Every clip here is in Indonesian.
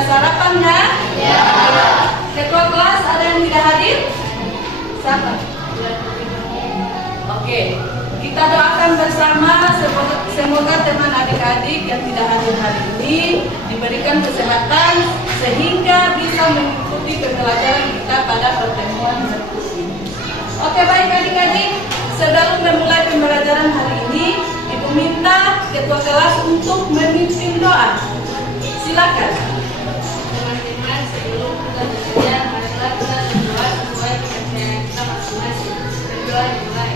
sudah sarapan ya? Ya. Ketua kelas ada yang tidak hadir? Siapa? Oke, kita doakan bersama semoga teman adik-adik yang tidak hadir hari ini diberikan kesehatan sehingga bisa mengikuti pembelajaran kita pada pertemuan berikutnya. Oke, baik adik-adik, sebelum memulai pembelajaran hari ini, Ibu minta ketua kelas untuk memimpin doa. Silakan. Teman-teman, sebelum kita belajar, marilah kita berdoa sesuai kepercayaan kita masing-masing. Berdoa dimulai.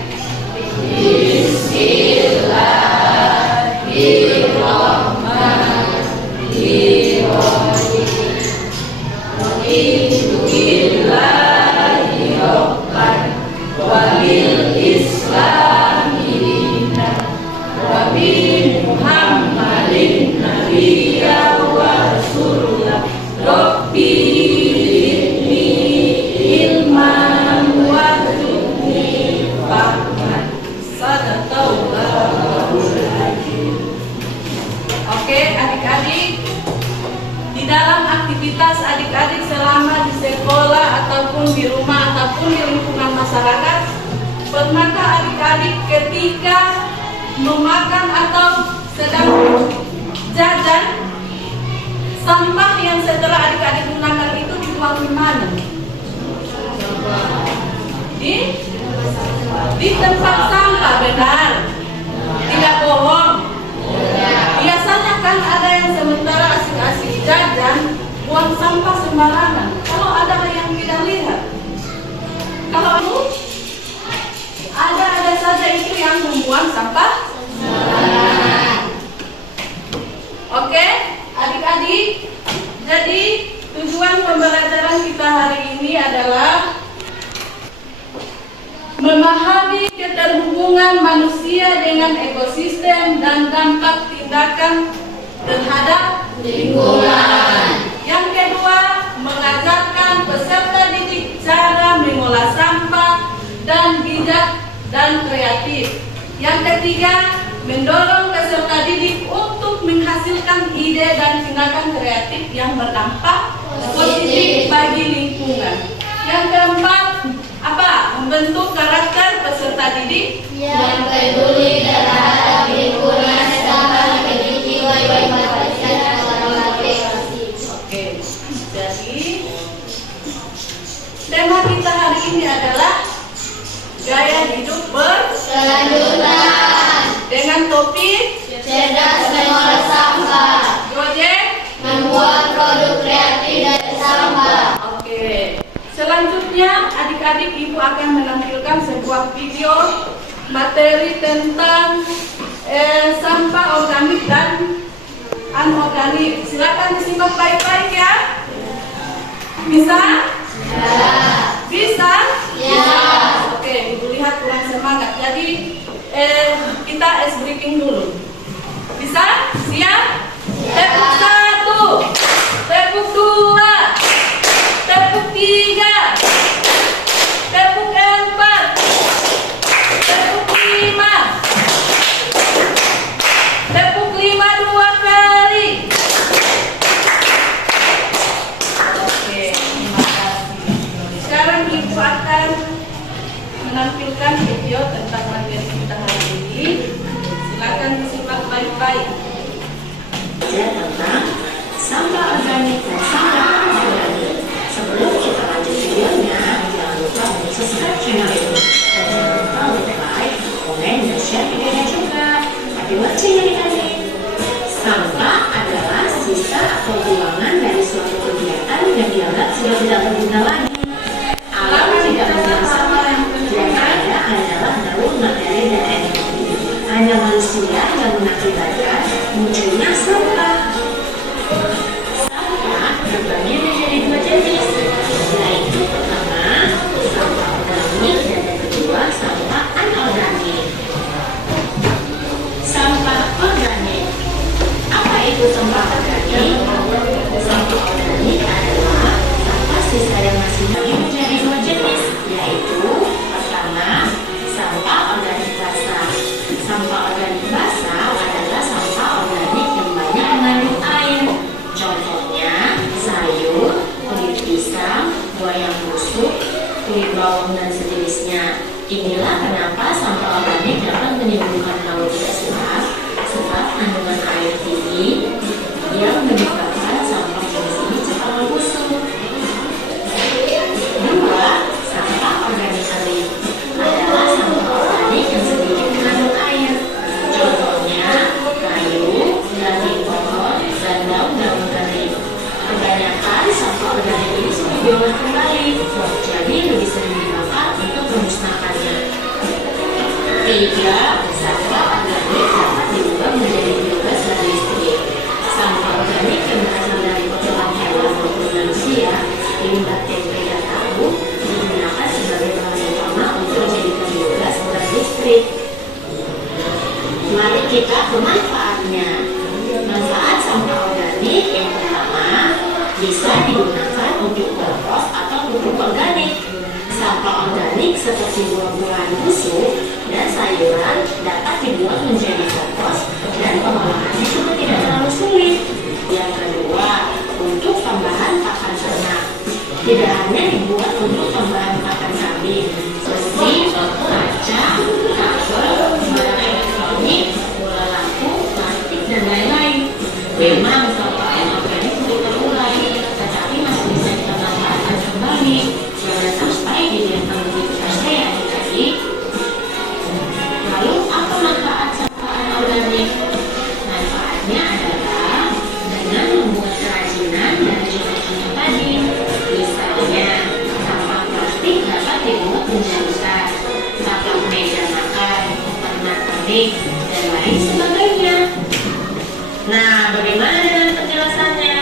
Oke, adik-adik, di dalam aktivitas adik-adik selama di sekolah ataupun di rumah ataupun di lingkungan masyarakat, pernahkah adik-adik ketika memakan atau sedang jajan, sampah yang setelah adik-adik gunakan itu dibuang di mana? Di tempat sampah, benar? Tidak bohong. Biasanya kan ada yang sementara asik-asik jajan, buang sampah sembarangan. Kalau ada yang tidak lihat, kalau ada saja itu yang membuang sampah sembarangan. Oke, adik-adik. Jadi tujuan pembelajaran kita hari ini adalah memahami keterhubungan manusia dengan ekosistem dan dampak tindakan terhadap lingkungan. Yang kedua, mengajarkan peserta didik cara mengolah sampah dan bijak dan kreatif. Yang ketiga, mendorong peserta didik untuk menghasilkan ide dan tindakan kreatif yang berdampak positif bagi lingkungan. Yang keempat, apa? Membentuk karakter peserta didik yang peduli terhadap lingkungan serta memiliki wawasan dan berkreasi. Oke, jadi tema kita hari ini adalah gaya hidup Berkelanjutan dengan topik cerdas mengolah sampah, proyek. membuat produk kreatif dari sampah. Oke, selanjutnya adik-adik ibu akan menampilkan sebuah video materi tentang sampah organik dan anorganik. Silakan disimak baik-baik ya. Bisa? Ya. Bisa? Ya. Oke, ibu lihat kurang semangat. Jadi kita ice breaking dulu. Bisa? Siap? Tepuk 1, tepuk 2, tepuk 3, tepuk 4, tepuk 5, tepuk 5 2 kali. Oke, terima kasih. Sekarang ibu akan menampilkan video tentang materi kita hari ini. Silakan disimak baik-baik. Tentang sampah organik dan sampah anorganik. Sebelum kita lanjut videonya, jangan lupa untuk subscribe channel ini dan jangan lupa untuk like, komen, dan share videonya juga. Tapi loncengnya dikasih. Sampah adalah sisa atau buangan dari suatu kegiatan yang dianggap sudah tidak berguna lagi. Alam tidak membuang sampah, yang ada adalah daun, materi, dan energi. Hanya manusia yang mengakibatkan munculnya sampah. Sampah terbagi menjadi dua jenis, yaitu pertama sampah organik dan yang kedua sampah anorganik. Sampah organik. Apa itu sampah organik? Sampah organik adalah sampah sisa yang masih Inilah kenapa sampah organik dapat menimbulkan laut tidak sehat, sebab kandungan air tinggi yang menyebabkan sampah jenis ini cepat membusuk. 2. Sampah organik kering adalah sampah organik yang sedikit mengandung air. Contohnya kayu, daging pohon, dan daun-daun kering. Kebanyakan sampah organik ini sudah diolah kembali, jadi lebih sering dibakar untuk memusnahkannya. 3. Sampah organik dapat diubah menjadi biogas dan listrik. Sampah organik yang berasal dari kotoran hewan maupun manusia, limbah tempe dan tahu, digunakan sebagai bahan utama untuk dijadikan biogas dan listrik. Mari kita ke manfaatnya. Manfaat sampah organik yang pertama, bisa digunakan untuk kompos atau pupuk organik. Sampah organik seperti buah-buahan busuk dan sayuran dapat dibuat menjadi kompos dan pengolahannya juga tidak terlalu sulit. Yang kedua, untuk tambahan pakan ternak. Tidak hanya dibuat untuk tambahan pakan kambing, seperti kacang, kabel, barang elektronik, bola lampu, plastik, dan lain-lain. Memang sampah organik sulit terurai, tetapi masih bisa kita manfaatkan kembali. Jangan sampai dibiarkan begitu saja ya adik-adik. Lalu apa manfaat sampah organik? Manfaatnya adalah dengan membuat kerajinan dari contoh tadi. Misalnya, sampah plastik dapat dibuat menjadi tas, sampah meja makan, pernak pernik, dan lain sebagainya. Nah, bagaimana dengan penjelasannya?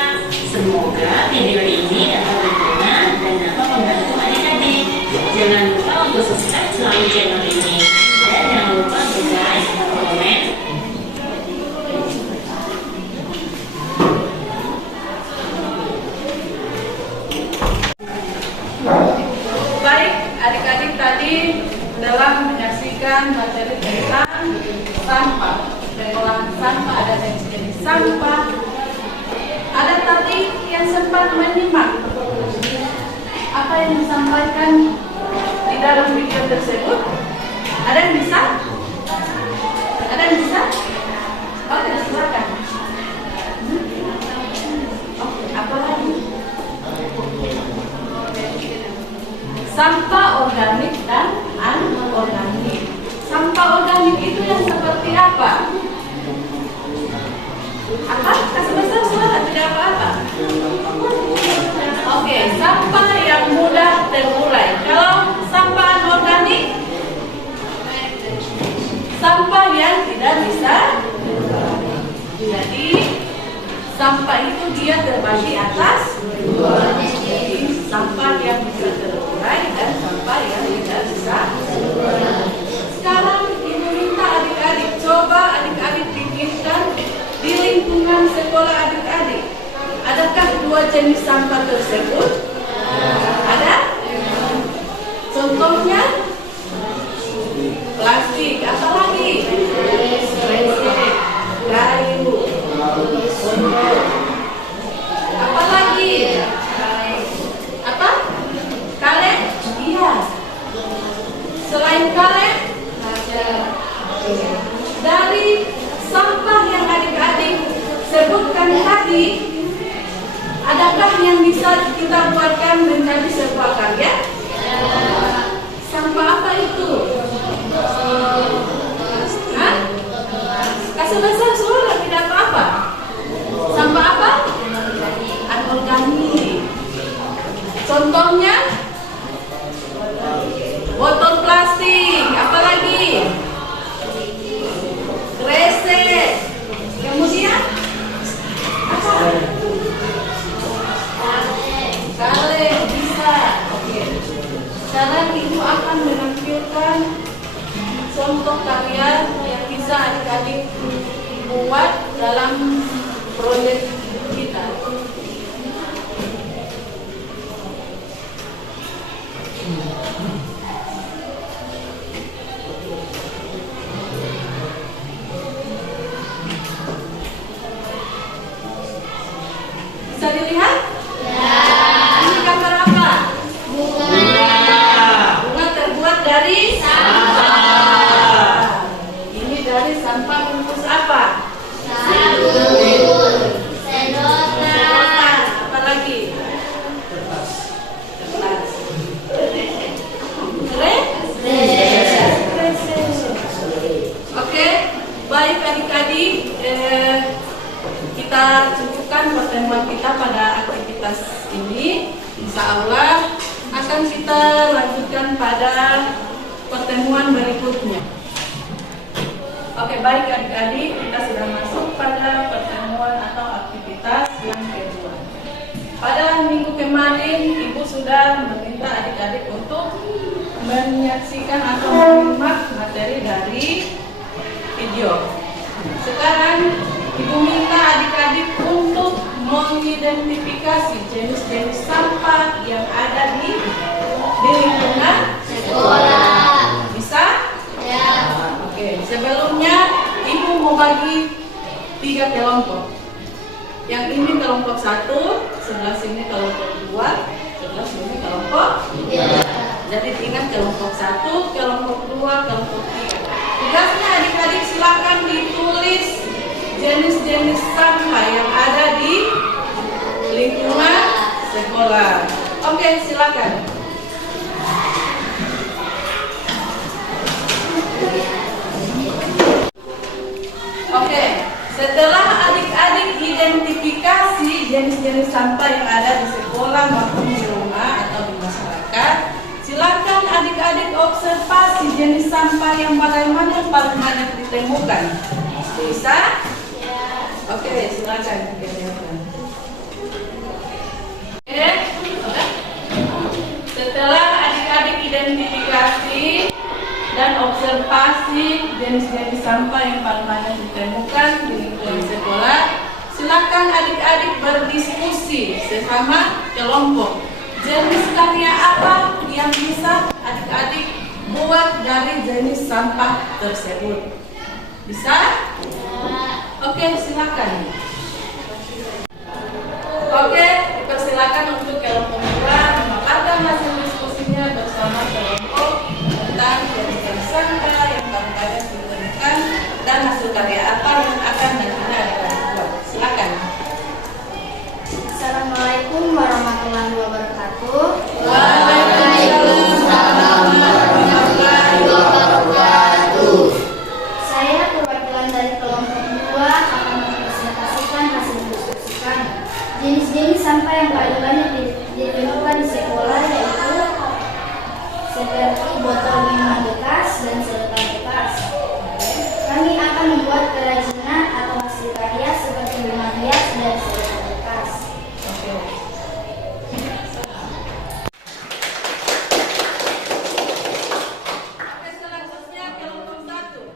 Semoga video ini dapat berguna dan dapat membantu adik-adik. Jangan lupa untuk subscribe selalu channel ini. Dan jangan lupa like, komen. Baik, adik-adik tadi telah menyaksikan materi tentang sampah, pengolahan sampah, ada jenis sampah. Ada tadi yang sempat menyimak apa yang disampaikan di dalam video tersebut. Ada yang bisa? Ada yang bisa? Oke, silakan. Oke, apa lagi? Sampah organik dan anorganik. Sampah organik itu yang seperti apa? Apa? Kasih besar suara, tidak apa-apa. Oke, sampah yang mudah terurai. Kalau sampah anorganik, sampah yang tidak bisa terurai. Jadi, sampah itu dia terbagi atas sampah yang bisa terurai dan sampah yang tidak bisa terurai. Sekarang Ibu minta adik-adik, coba adik-adik pikirkan di lingkungan sekolah adik-adik. Adakah dua jenis sampah tersebut? Ada? Contohnya plastik, apa lagi? Kayu, apa lagi? Apa? Karet? Iya. Selain karet, dari sampah yang adik-adik sebutkan tadi, adakah yang bisa kita buatkan menjadi sebuah karya? Sampah apa itu? Hah? Kasih besar suara, tidak apa-apa. Sampah apa? Anorganik. Contohnya botol plastik, apa lagi? Kresek. Kemudian apa? Karet bisa. Oke. Sekarang Ibu akan menampilkan contoh karya yang bisa adik-adik buat dalam proyek kita. Bisa dilihat? Ya. Ini gambar apa? Bunga. Bunga terbuat dari ini, insya Allah akan kita lanjutkan pada pertemuan berikutnya. Oke, baik adik-adik, kita sudah masuk pada pertemuan atau aktivitas yang kedua. Pada minggu kemarin, Ibu sudah meminta adik-adik untuk menyaksikan atau menyimak materi dari video. Sekarang Ibu minta adik-adik untuk mengidentifikasi jenis-jenis sampah yang ada di lingkungan Sekolah. Bisa? Ya. Oke, sebelumnya Ibu mau bagi 3 kelompok. Yang ini kelompok 1, sebelah sini kelompok 2, sebelah sini kelompok 3. Jadi ingat kelompok 1, kelompok 2, kelompok 3. Tugasnya adik-adik silakan ditulis jenis-jenis sampah yang ada di lingkungan sekolah. Oke, silakan. Oke, setelah adik-adik identifikasi jenis-jenis sampah yang ada di sekolah maupun di rumah atau di masyarakat, silakan adik-adik observasi jenis sampah yang bagaimana yang paling banyak ditemukan. Bisa? Oke, silakan. Oke, setelah adik-adik identifikasi dan observasi jenis-jenis sampah yang paling banyak ditemukan di lingkungan sekolah, silakan adik-adik berdiskusi sesama kelompok. Jenis karya apa yang bisa adik-adik buat dari jenis sampah tersebut? Bisa? Oke, silakan. Oke, persilakan untuk kelompok 2 memaparkan hasil diskusinya bersama kelompok tentang jenis sampah yang paling banyak ditemukan dan hasil karya apa yang akan nantinya adik-adik buat. Silakan. Assalamualaikum warahmatullahi wabarakatuh. Waalaikumsalam warahmatullahi wabarakatuh. Saya perwakilan dari kelompok 2 akan mempresentasikan hasil diskusi kami. Jenis-jenis sampah yang paling banyak ditemukan di sekolah yaitu seperti botol minuman bekas dan sedotan bekas. Kami akan membuat kerajinan atau hasil karya seperti rumah hias dan sedotan bekas. Oke, selanjutnya kelompok 1.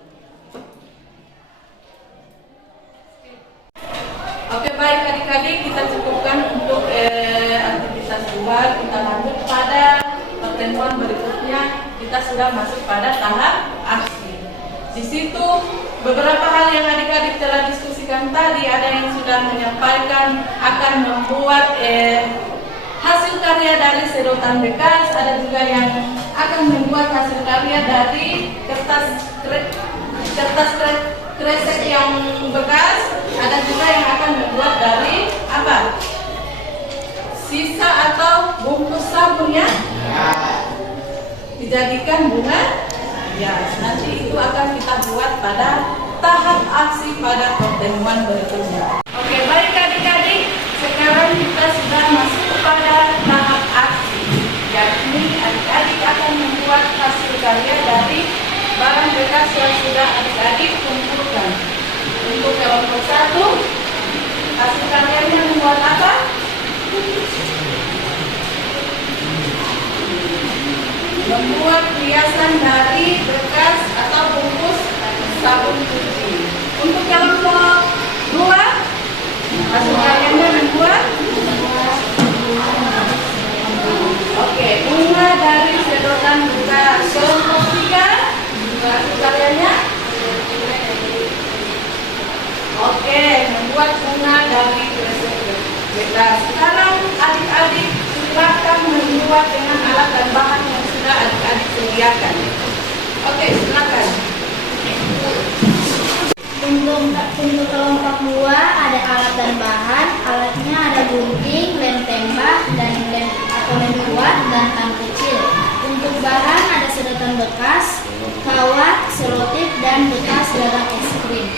Oke, baik adik-adik, kita cukupkan untuk aktivitas 2. Kita lanjut pada pertemuan berikutnya. Kita sudah masuk pada tahap aksi. Di situ beberapa hal yang adik-adik telah diskusikan tadi, ada yang sudah menyampaikan akan membuat hasil karya dari sedotan bekas, ada juga yang akan membuat hasil karya dari kertas kresek yang bekas, ada juga yang akan membuat dari apa? Sisa atau bungkus sabun ya? Dijadikan bunga? Ya, nanti itu akan kita buat pada tahap aksi pada pertemuan berikutnya. Oke, baik adik-adik, sekarang kita sudah masuk kepada tahap aksi, yakni adik-adik akan membuat hasil karya dari barang bekas yang sudah adik-adik kumpulkan. Untuk kelompok 1, hasil karyanya membuat apa? Membuat hiasan dari bekas atau bungkus sabun cuci. Untuk kelompok 2, hasil karyanya membuat bunga dari sedotan bekas. Kelompok 3, hasil karyanya membuat bunga dari kresek bekas. Sekarang adik-adik silakan membuat dengan alat dan bahan yang sudah adik-adik sediakan. Oke, silakan. Untuk kelompok 2 ada alat dan bahan. Alatnya ada gunting, lem tembak, dan lem kuat dan tan kecil. Untuk bahan ada sedotan bekas, kawat, selotip, dan bekas gagang es krim.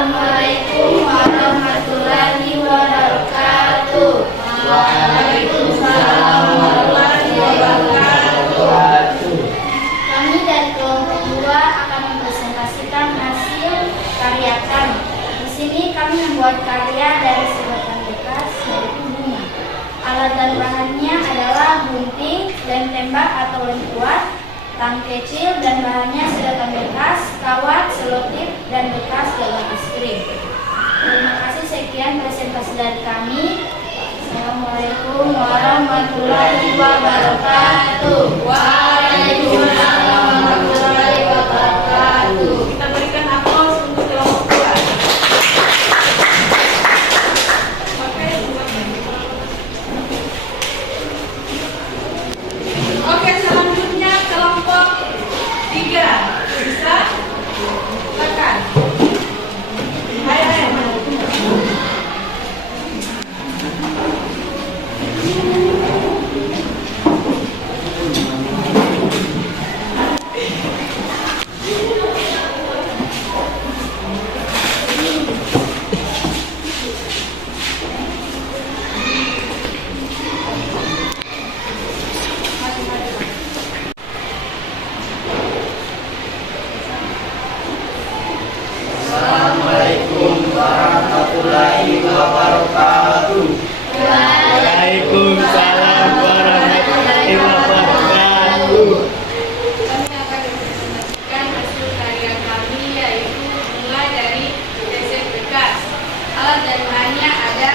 Assalamualaikum warahmatullahi wabarakatuh. Waalaikumsalam warahmatullahi wabarakatuh. Kami dari kelompok 2 akan mempresentasikan hasil karya kami. Di sini kami membuat karya dari sedotan bekas yaitu bunga. Alat dan bahannya adalah gunting, lem tembak atau lem kuat, tang kecil dan bahannya sedotan bekas, kawat, selotip, dan bekas gagang es krim. Terima kasih, sekian presentasi dari kami. Assalamualaikum warahmatullahi wabarakatuh. Waalaikumsalam warahmatullahi wabarakatuh. Kita berikan aplaus untuk kelompok 2. Oke, selanjutnya kelompok 3. Bisa? Tekan. Ayo. Assalamualaikum warahmatullahi wabarakatuh. Waalaikumsalam warahmatullahi wabarakatuh. Kami akan mempresentasikan hasil karya kami yaitu mulai dari resep bekas. Alat dan bahannya ada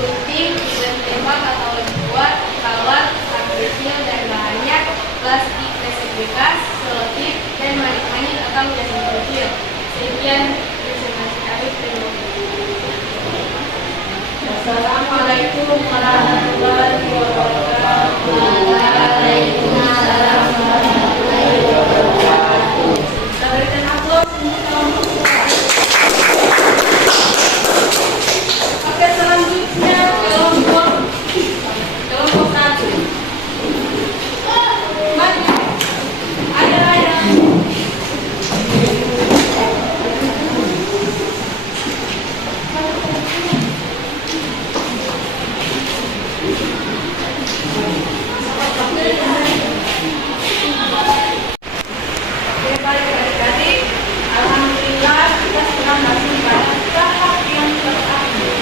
gunting, lem tembak atau lem kuat, kawat, tang kecil dan bahannya plastik resep bekas, selotip, dan manik-manik atau jasing kecil. Sekian presentasi kami. Terima kasih. Assalamualaikum warahmatullahi wabarakatuh. Waalaikumsalam warahmatullahi wabarakatuh. Kita berikan aplaus untuk kelompok 2. Oke, selanjutnya kelompok 1. Maju. Ayo. Oke, baik adik-adik. Alhamdulillah kita sudah masuk pada tahap yang terakhir.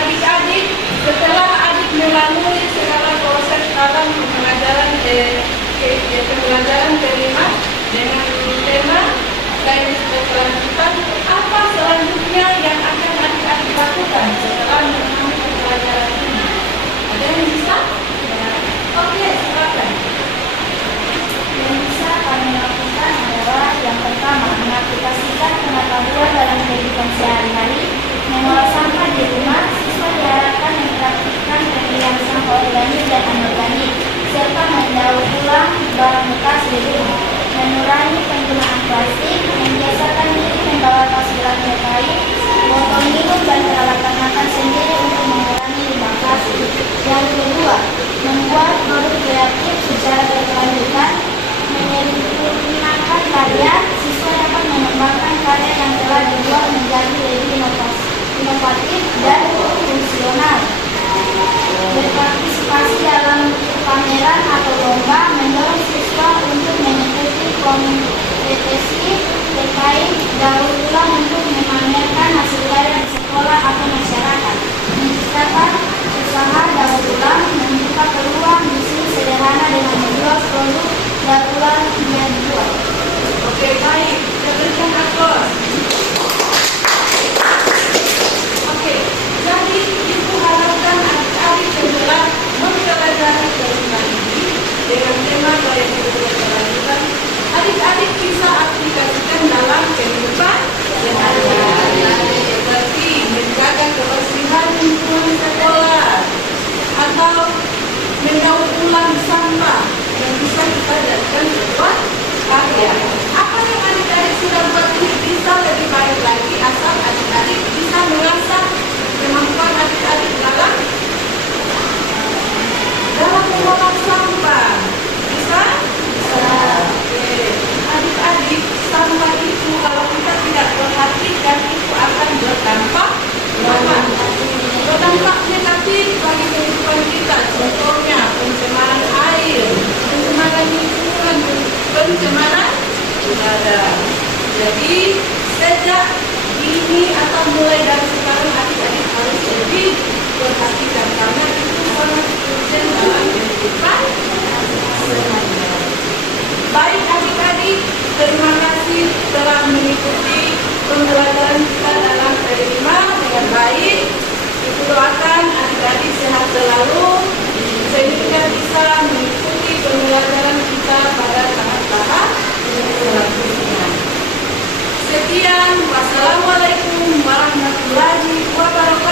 Adik-adik, setelah adik melalui segala proses dalam pembelajaran kelima dengan tema sains berkelanjutan, apa selanjutnya yang akan adik-adik lakukan setelah mengalami pembelajaran ini? Ada yang bisa? Oke, silakan. Yang bisa kami lakukan adalah yang pertama, mengaplikasikan pengetahuan dalam kehidupan sehari-hari. Mengolah sampah di rumah, siswa diharapkan mempraktikkan pemilihan sampah organik dan anorganik, serta mendaur ulang barang bekas di rumah. Mengurangi penggunaan plastik, membiasakan diri membawa tas belanja kain, botol minum dan peralatan makan sendiri untuk mengurangi limbah plastik. Yang kedua, membuat produk kreatif secara berkelanjutan. Menyempurnakan karya, siswa dapat mengembangkan karya yang telah dibuat menjadi lebih inovatif dan fungsional. Berpartisipasi dalam pameran atau lomba, mendorong siswa untuk mengikuti kompetisi terkait daur ulang untuk memamerkan hasil karya di sekolah atau masyarakat. Menciptakan usaha daur ulang, membuka peluang bisnis sederhana dengan menjual produk daur ulang yang dibuat. Oke, baik. Kita berikan aplaus. Oke, jadi ibu harapkan adik-adik segera mempelajari kehidupan ini dengan tema proyek berkelanjutan. Adik-adik bisa aplikasikan dalam kehidupan sehari-hari, seperti menjaga kebersihan lingkungan sekolah atau mendaur ulang sampah yang bisa kita jadikan sebuah karya. Apa yang adik-adik sudah buat ini bisa mulai dari sekarang adik-adik harus lebih perhatikan karena itu sangat urgent dalam kehidupan sehari-hari. Baik adik-adik, terima kasih telah mengikuti pembelajaran kita dalam terima dengan baik. Ibu doakan adik-adik sehat selalu sehingga bisa mengikuti pembelajaran kita pada tahap-tahap selanjutnya. Sekian, wassalamualaikum warahmatullahi wabarakatuh.